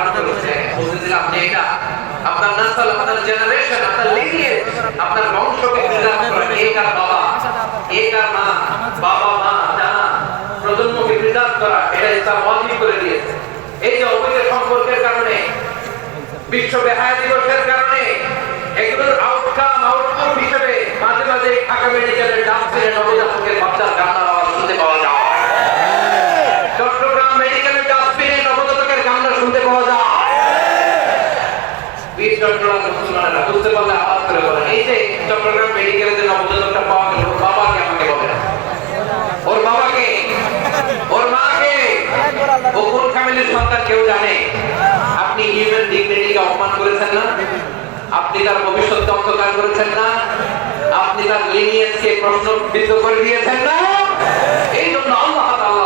ধারণ করেছে। বলতেছিলাম আপনি এটা আপনার নাসল, আপনার জেনারেশন, আপনার লিনিয়েজ, আপনার বংশকে প্রিজার্ভ করেন। এক আর বাবা, এক আর মা, বাবা মা জানা প্রজন্মকে প্রিজার্ভ করা, এটা ইসলাম ওয়াজিব করে দিয়েছে। এই যে অবৈধ সম্পর্কের কারণে, বিশ্ব বেহায়া দিবসের কারণে, এগুলোর আউটপুট হিসেবে মাঝে মাঝে ঢাকা মেডিকেলের ডাক্তারের নবজাতকের বাচ্চার কান্নার আওয়াজ শুনতে পাওয়া যায়। চট্টগ্রাম মেডিকেলের ডাক্তারে নবজাতকের কান্না শুনতে পাওয়া যায়। বীর চট্টগ্রাম মুসলমানেরা বুঝতে পারলে আওয়াজ করে বলেন, এই যে চট্টগ্রাম মেডিকেলে যে নবজাতকটা পাওয়া গেল, ওর বাবাকে আমাকে বলেন, ওর বাবাকে, ওর মাকে, ও কোন ফ্যামিলির সন্তান কেউ জানে? আপনি হিউম্যান ডিগনিটিকে অপমান করেছেন না? আপনি তার ভবিষ্যৎকে অন্ধকার করেছেন না? আপনি তার লিনিয়েজকে প্রশ্নবিদ্ধ করে দিয়েছেন না? এই জন্য আল্লাহ তাআলা